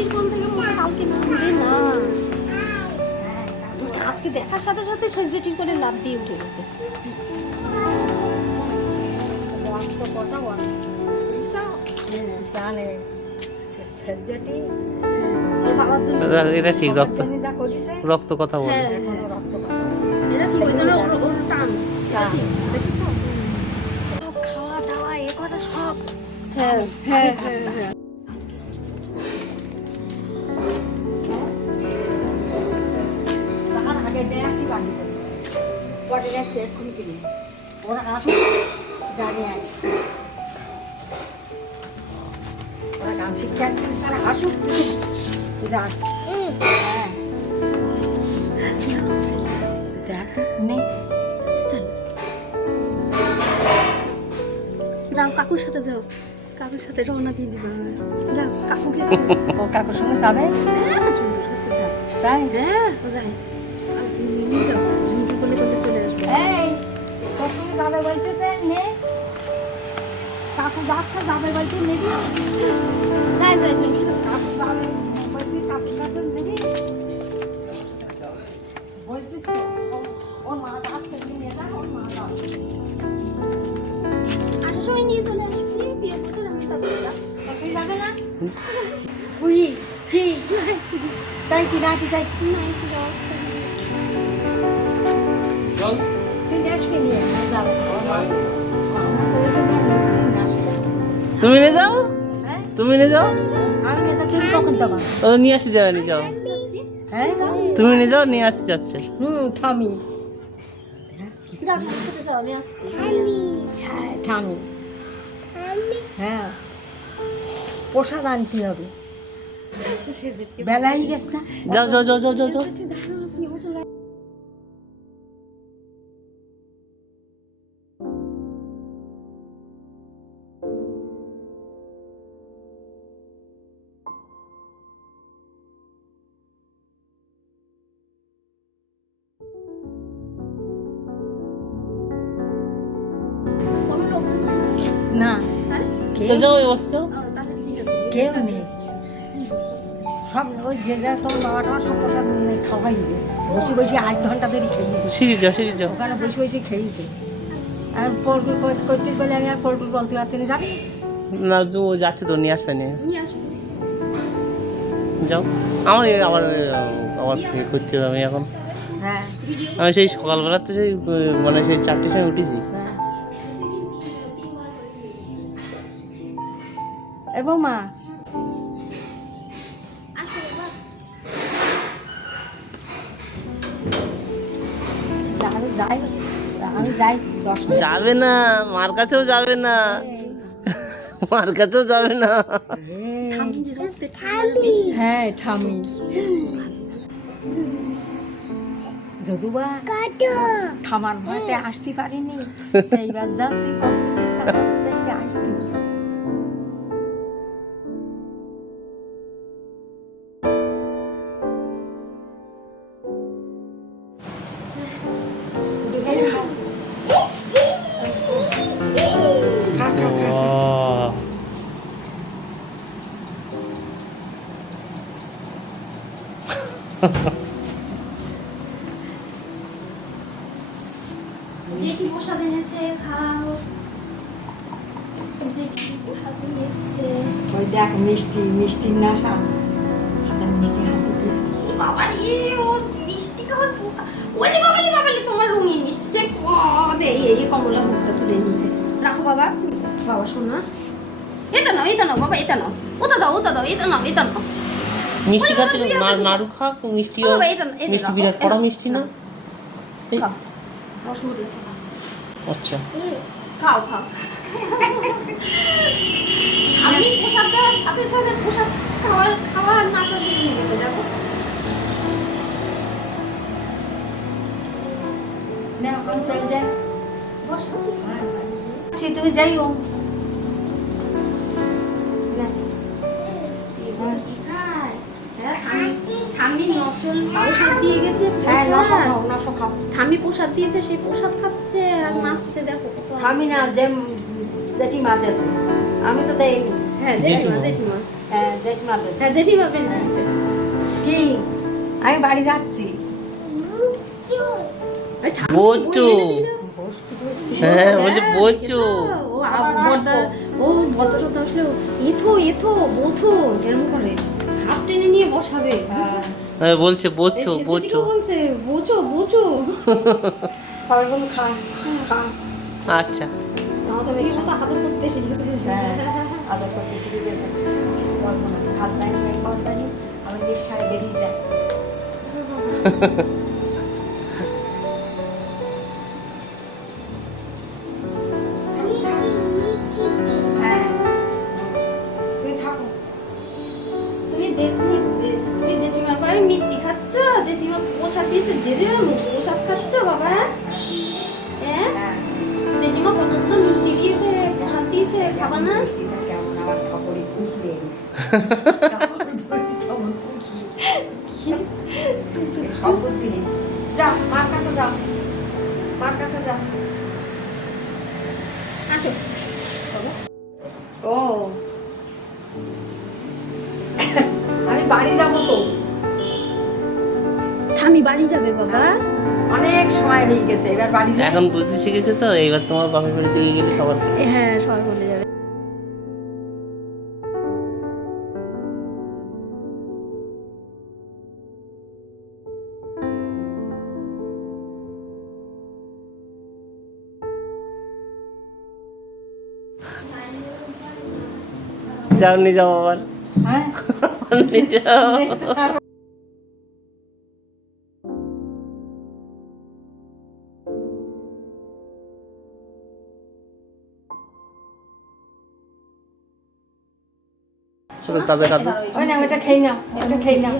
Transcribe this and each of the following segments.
জেঠির কোল থেকে মোটা কালকে না রে না, আজকে দেখার সাথে সাথে সে জেঠির কোলে লাফ দিয়ে উঠে গেছে। কথা বল জানে জেঠি তোর বাবার জন্য এটা ঠিক, রক্ত যা করেছে রক্ত কথা বলে। হ্যাঁ এখনো রক্ত কথা এটা ঠিক, ওই জন্য ওর টান টান। দেখিস। খাওয়া দাওয়া এ করা সব হ্যাঁ হ্যাঁ হ্যাঁ হ্যাঁ তার আগে দিয়ে আসতে পারি পরে যাচ্ছে এক্ষুনি কিনে ওরা আসুক জানি আয় ওরা গান শিখতে আসতে তারা আসুক যাক হ্যাঁ দেখ নেই যাও কাকুর সাথে যাও, কাকুর সাথে রওনা দিয়ে দিবা। যাও কাকু গেছে। ও কাকুর সঙ্গে যাবে হ্যাঁ ঝুমকুর কাছে যাও। তাই হ্যাঁ ও যায়, নিয়ে যাও ঝুমকুর কোলে কোলে চলে আসবে। এই কখন যাবে বলতেছে নে কাকু যাচ্ছে যাবে বলতে নেবি যায় যায় ঝুমকুর কাছে। কাকু যাবে বলতে কাকুর কাছে নেবি বলতেছে ওর মা যাচ্ছে নিয়ে যা ওর মা যাচ্ছে আসার সময় নিয়ে চলে আসবি, বিয়ে করতে আমি তারপরে যাব। কাকুই যাবে না তুই কি তাই কি রাখি তাই না একটু ব্যবস্থা নেই। তুই আসবি নিয়ে যাবে তুমি নিয়ে যাও, হ্যাঁ তুমি নিয়ে যাও, আমি নিয়ে যাচ্ছি কখন যাবা ও নিয়ে আসি যাবে, নিয়ে যাও, হ্যাঁ তুমি নিয়ে যাও, নিয়ে আসতে যাচ্ছে। ঠামি যাও ঠাকুর সাথে যাও, আমি আসছি। হ্যাঁ ঠামি হ্যাঁ প্রসাদ আনতে হবে সে জেঠকে বেলা হয়ে গেছে না যাও যাও যাও যাও যাও যাও। জেঠি দাঁড়াও, আপনি ওঠো না। কোনো লোকজন নাই? না হ্যাঁ? তো যাও এই বসছো। ও, তাহলে ঠিক আছে। কেউ নেই সব ওই যে যা তোর বাবাটা সব প্রসাদ খাওয়াই দিবে বসে বসে 8 ঘন্টা ধরে খেয়েছে সিঁড়ি যাও, সিঁড়ি যাও। ওখানে বসে বসে খেয়েছে আর পড়বি করতে বলে আমি আর পড়বি বলতে পারতে না যাবি না ও যাচ্ছে তো, নিয়ে আসবে, নিয়ে নিয়ে আসবো। যাও। আমার আবার আবার করতে হবে আমি এখন। হ্যাঁ আমি সেই সকালবেলাতে সেই মানে সেই 4টের সময় উঠেছি। হ্যাঁ এবং মা আসো বাবা। আমি যাই আমি যাই 10 মিনিট যাবে না, মার কাছেও যাবে না, মার কাছেও যাবে না। ঠাম্মির রক্তে ঠান্ডা বেশি। হ্যাঁ ঠামি যদুবা ঠামার ভয়তে আসতে পারিনি এইবার যা তুই করতেছিস তাহলে দেখতে আসতে ও, জেঠি প্রসাদ এনেছে, খাও। জেঠি প্রসাদ নিয়ে এসছে। ওই দেখ মিষ্টি মিষ্টির নেশা হাতে মিষ্টি হাতে দিয়ে ই বাবা রে, ওর মিষ্টি খাওয়ার পোকা। ওলে বাবালে বাবালে, তোমার রঙিন মিষ্টি যে পদে এই কমলা মুখটা তুলে নিয়েছে। রাখো বাবা, বাবা শোনা। এটা নাও, এটা নাও বাবা, এটা নাও। ওটা দাও, ওটা দাও, এটা নাও, এটা নাও। মিষ্টি ওই খাচ্ছে বাবা, তুই হাতে নাড়ু খাক, মিষ্টি ও বাবা, এটা মিষ্টি নাও, বিরাট এটা কড়া নাও। মিষ্টি না। এই, খাও। রসমলাই খাও। আচ্ছা খাও খাও। আমি প্রসাদ দেওয়ার সাথে সাথে প্রসাদ খাওয়ার নাচা শুরু হয়ে গেছে, দেখো। না এখন চল যাই বসো। তুমি যাইও না কি খায়? হ্যাঁ, ঠাম্মি নচল প্রসাদ দিয়ে গেছে। হ্যাঁ নশো প্রসাদ। খাও নশো খাও ঠাম্মি প্রসাদ দিয়েছে, সেই প্রসাদ খাচ্ছে আর নাচছে, দেখো কত আনন্দ। আমি না যে জেঠিমা দেছে আমি তো দেয়নি হ্যাঁ জেঠিমা, জেঠিমা। জেঠিমা। হ্যাঁ জেঠিমা জেঠিমা দেশ। হ্যাঁ জেঠিমা পেরে দিয়েছে। কি আমি বাড়ি যাচ্ছি। ওই ঠাকুর বোচো। বই এনে দিল। বসতে বসতে। হ্যাঁ বলছে হ্যাঁ, বোচো। দেখেছো? ও বর্দা ও বর্দা আসলে এথো বোথো এরকম করে হাত টেনে নিয়ে বসাবে। হ্যাঁ, হ্যাঁ বলছে বোচো সে বোচো। যেটিকে বলছে বোচো সবাই বলুন খা খা। আচ্ছা আমাদের মেয়ে কত আদর করতে শিখেছে। হ্যাঁ, আদর করতে শিখে গেছে। কিছু বলবো না। ভাত দানি এই ভাত দানি আমি নিঃশ্বাস বেরিয়ে যায়। হ্যাঁ, তুমি থাকো। তুমি জেঠিমা বাড়ি মিত্তি খাচ্ছ, জেঠিমা প্রসাদ দিয়েছে, জেঠিমা প্রসাদ খাচ্ছ বাবা। হ্যাঁ হ্যাঁ, জেঠিমা কতগুলো মিত্তি দিয়েছে, প্রসাদ দিয়েছে, খাবা না? মিষ্টিটা কেমন আমার খবরে খুশবে। কেমন খুশবে। সব বুদ্ধি। যাও মার কাছে যাও, মার কাছে যাও। আসো ও আমি বাড়ি যাবো তো, থামি বাড়ি যাবে বাবা। অনেক সময় হয়ে গেছে, এবার বাড়ি যাবো। এখন বুঝতে শিখেছে তো, এইবার তোমার বাপের বাড়ি থেকে গেলে সবার হ্যাঁ সবাই বলে যাবে। যাও নিয়ে যাও আবার হ্যাঁ নিয়ে যাও। চলো তাদের কাছে ওই না ওটা খেয়ে নাও, ওটা খেয়ে নাও।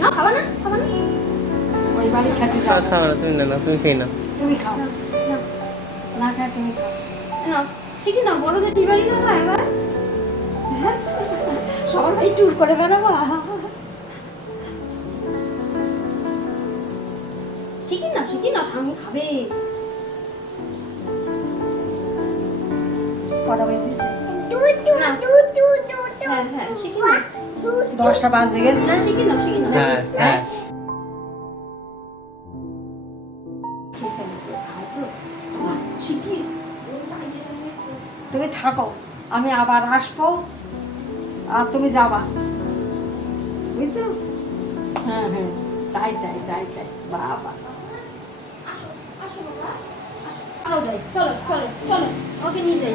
না খাবা না খাবা না। ওই বাড়ি খেতে যাও। খাও না তুমি, না তুমি খেয়ে নাও। তুমি খাও, না খাও তুমি খাও। না শিখি না বড় জেঠির বাড়ি যাবো এবার। সবার বাড়ি ট্যুর করে বেড়াবো। শিখি না আমি খাবে। কটা বেজেছে? হ্যাঁ শিখি না 10টা বাজে গেছে না? শিখি না হ্যাঁ হ্যাঁ ঠিক আছে, খাও তো। শিখি। তুমি থাকো, আমি আবার আসবো আর তুমি যাবা, বুঝছো? হ্যাঁ হ্যাঁ, তাই তাই তাই তাই। বাবা চলো যাই, চলো ওকে নিয়ে যাই।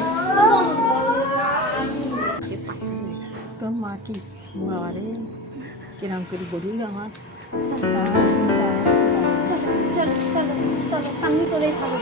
তোর মা কি বাবারে কিরম করে বলিল আমার। চলো আমি করে খাবো।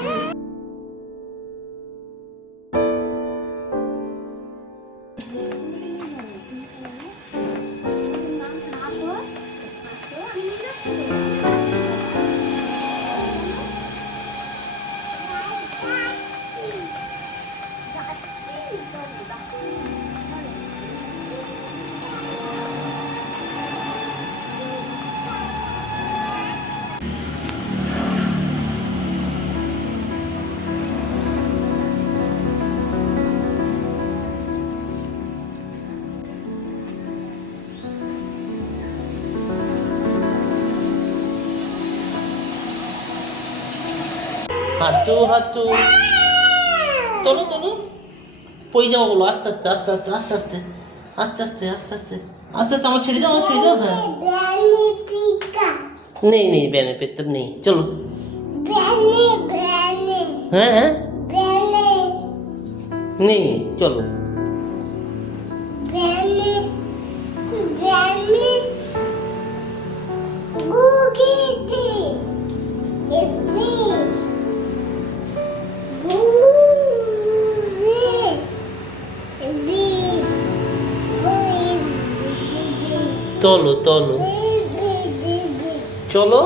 হাতু হাতু তোলো তোলো পড়ে যাবো বলো, আস্তে আস্তে আস্তে আস্তে আস্তে আস্তে আস্তে আস্তে আস্তে আস্তে আস্তে আস্তে আমার ছেড়ে দাও, আমার ছেড়ে দাও। হ্যাঁ নেই ব্যানের পেতর নেই, চলো। হ্যাঁ হ্যাঁ নেই, চলো। তোলো তোলো চলো।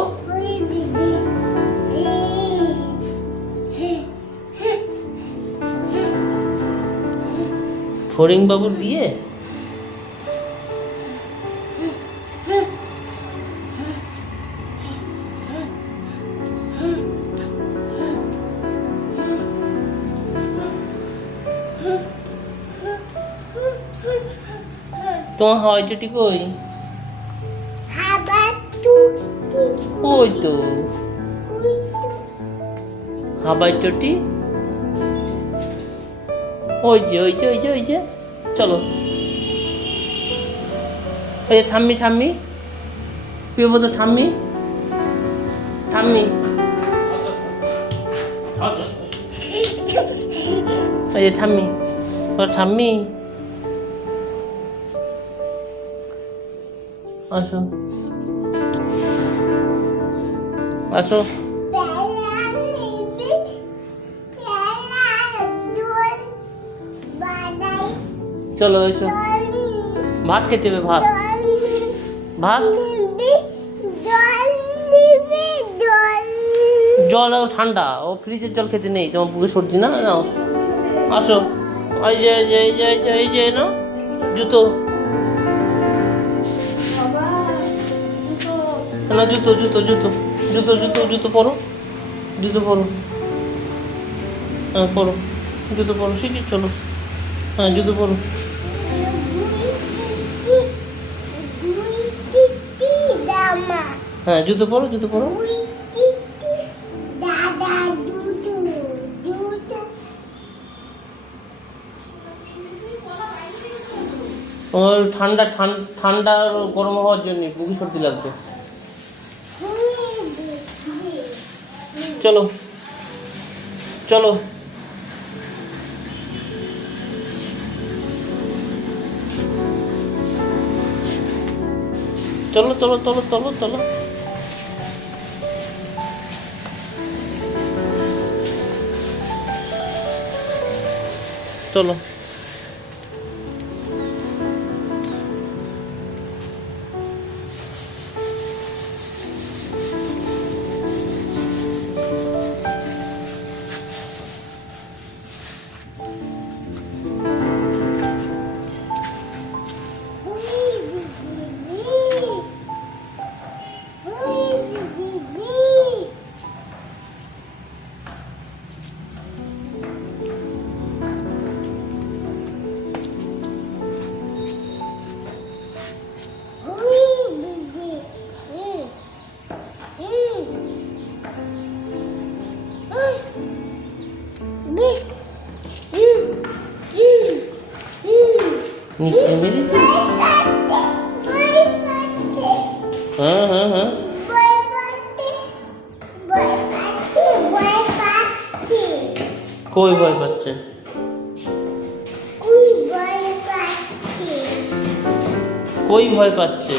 ফড়িং বাবুর বিয়ে? তোমার হাওয়াই চটি কই? হাবা টুটি ওই তো ওই তো হাওয়াই চটি, ওই যে ওই যে ওই যে ওই যে। চলো ওই যে ঠাম্মি ঠাম্মি, প্রিয়ব্রত ঠাম্মি ঠাম্মি, ওই যে ঠাম্মি, ও ঠাম্মি আসো আসো। পেলা নিবি পেলা দোল বাদাই চলো এসো, দলি ভাত খেতে হবে, ভাত দলি ভাত। নিবি দল নিবি দল জল ঠান্ডা, ও ফ্রিজের জল খেতে নেই, তোমার বুকে সর্দি না, নাও আসো। এই যে এই যে এই যে এই যে এই যে না জুতো, বাবা তো না জুতো জুতো জুতো জুতো জুতো জুতো পরো, জুতো পরো, হ্যাঁ পরো, জুতো পরো, শিখি চলো, হ্যাঁ জুতো পরো। দুই টিটি দামা হ্যাঁ জুতো পরো, জুতো পরো। দুই টিটি দাদা দুদু দুদু ওর ঠান্ডা ঠান্ডা আর গরম হওয়ার জন্য বুকে সর্দি লাগছে। চলো চলো চলো চলো চলো চলো চলো। চলো নিচে মেরেছি, হ্যাঁ হ্যাঁ হ্যাঁ। কই ভয় পাচ্ছে? কই ভয় পাচ্ছে?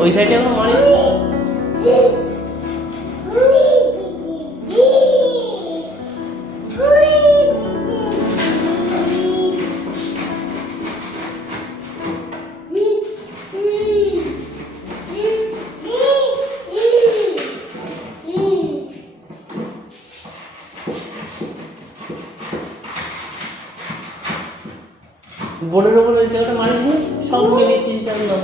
ওই সাইডে আমরা মারি। বোর্ডের ওপর ওই জায়গাটা মারিনি, সব মেরেছি জানলাম।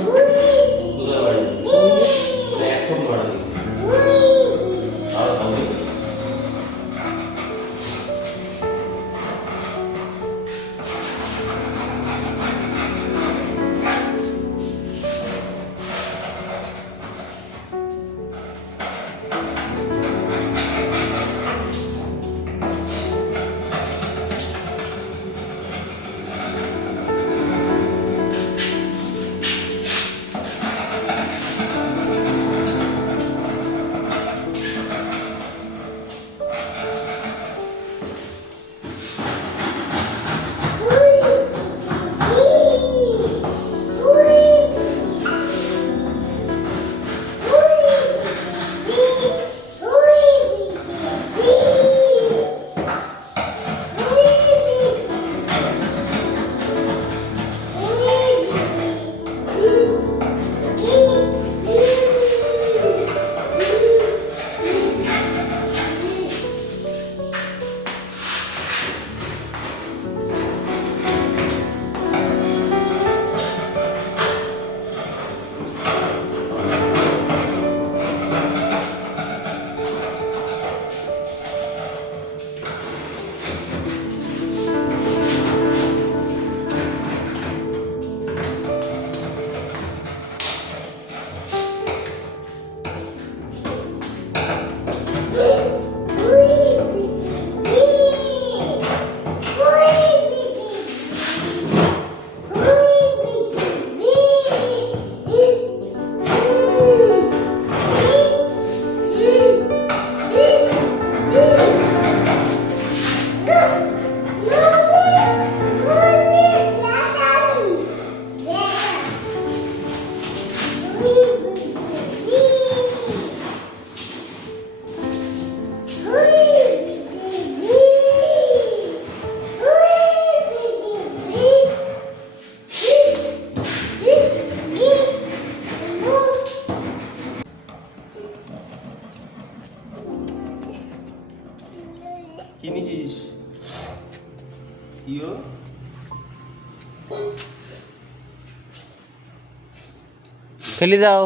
ফেলে দাও,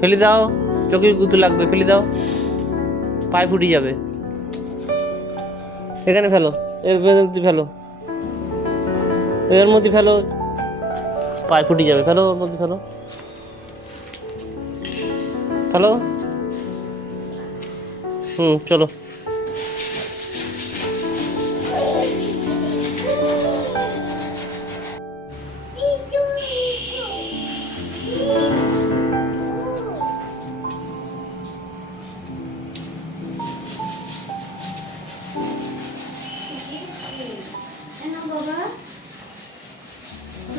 ফেলে দাও, চোখে গুঁতো লাগবে, ফেলে দাও, পায়ে ফুটে যাবে। এখানে ফেলো, এর মধ্যে ফেলো, এর মধ্যে ফেলো, পায়ে ফুটে যাবে, ফেলো, ওর মধ্যে ফেলো, ফেলো। চলো।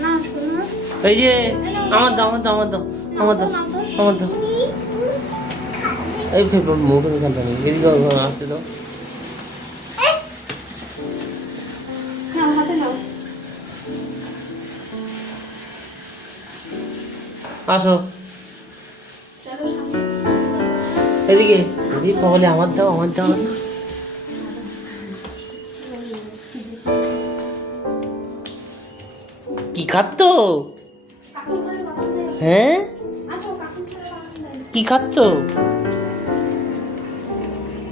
না শোনো, এই যে আমার দাও, আমার দাও, আমার দাও, আমার দাও, আমার দাও। এই মোটর এখানটা নেই, এদিকে আসতে দাও। নাও হাতে নাও। আসো চলো সামনে। এদিকে, এদিকে বলে আমার দাও, আমার দাও। কি খাচ্ছ? কাকুর ঘরে বাবা দেয়। হ্যাঁ, আসো কাকুর ঘরে বাবা দেয়। কি খাচ্ছ?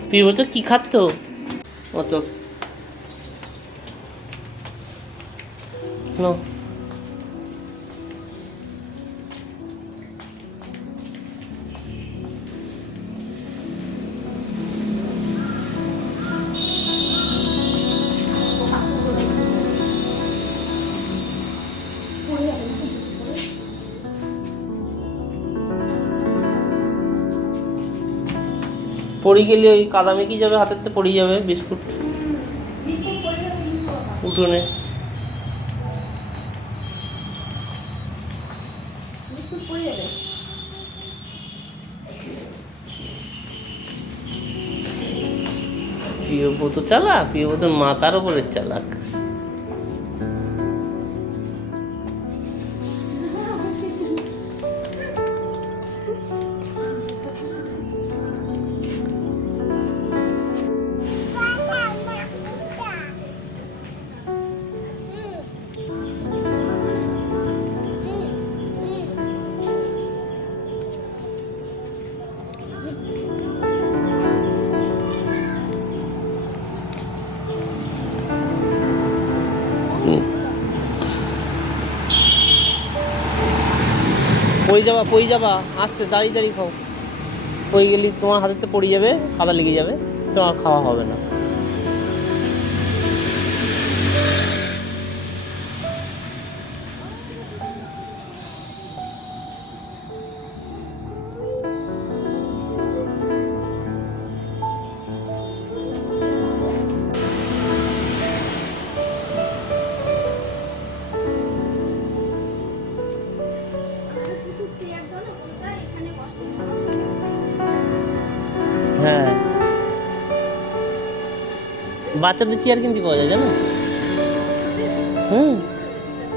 প্রিয় বলছো কি খাচ্ছ? অশোক নো, কাকুর ঘরে পড়ে যাবে না। পড়ে গেলে ওই কাদা মেখে যাবে, হাতেতে পড়ে যাবে বিস্কুট বিপুল পড়ে যাবে কিন্তু বাবা। উঠোনে। বিপুল পড়ে যাবে। প্রিয় তো চালাক, প্রিয় তোর মাথার উপরে চালাক। পড়ে যাবা, আস্তে দাঁড়িয়ে দাঁড়িয়ে খাও। পড়ে গেলে তোমার হাতেতে পড়ে যাবে, কাদা লেগে যাবে, তোমার খাওয়া হবে না। চেয়ার জানো কোনটা? এখানে বসে। হ্যাঁ, বাচ্চাদের চেয়ার কিনতে পাওয়া যায় জানো?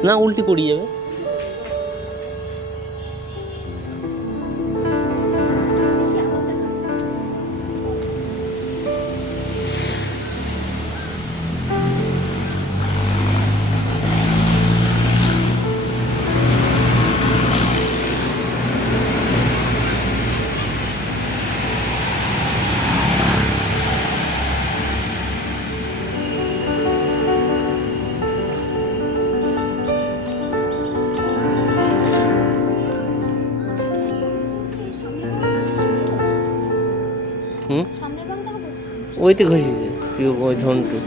না উল্টি পড়ে যাবে। সামনের বাংটা বসতে। ওইতে ঘষিছে প্রিয়, ওই ধনটু।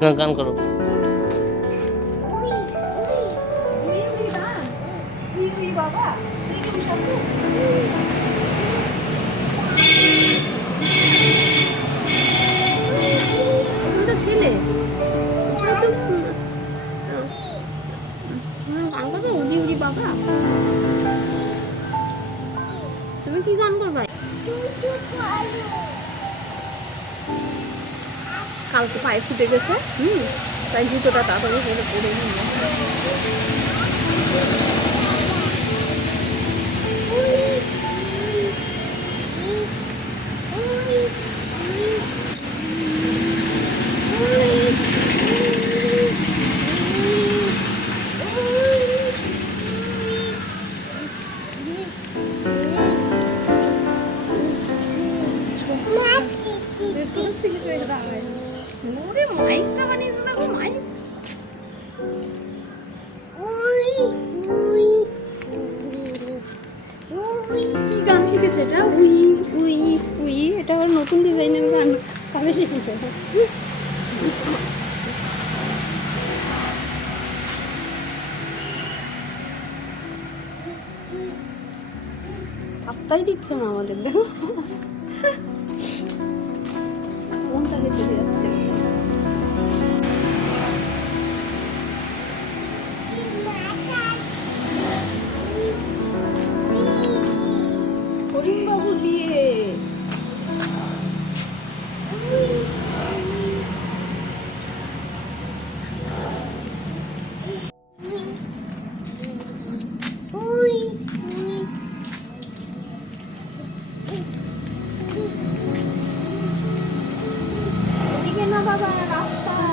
না গান করো। বাবা তুই কি শাম্পু তুমি তো ছেলে গান করবে উড়ি উড়ি বাবা তুমি কি গান করবে কালকে পায়ে ফুটে গেছে তাই জুতোটা তাড়াতাড়ি করে পরে নিয়ে ওরে মাইকটা বানিয়েছে দেখো মাইক কি গান শিখেছে এটা উই উই উই এটা আবার নতুন ডিজাইনের গান কবে শিখেছে পাত্তাই দিচ্ছে না আমাদের দেখো কোন তাকে চলে যাচ্ছে হরিণ বাবুর বিয়ে এদিকে না বাবা রাস্তা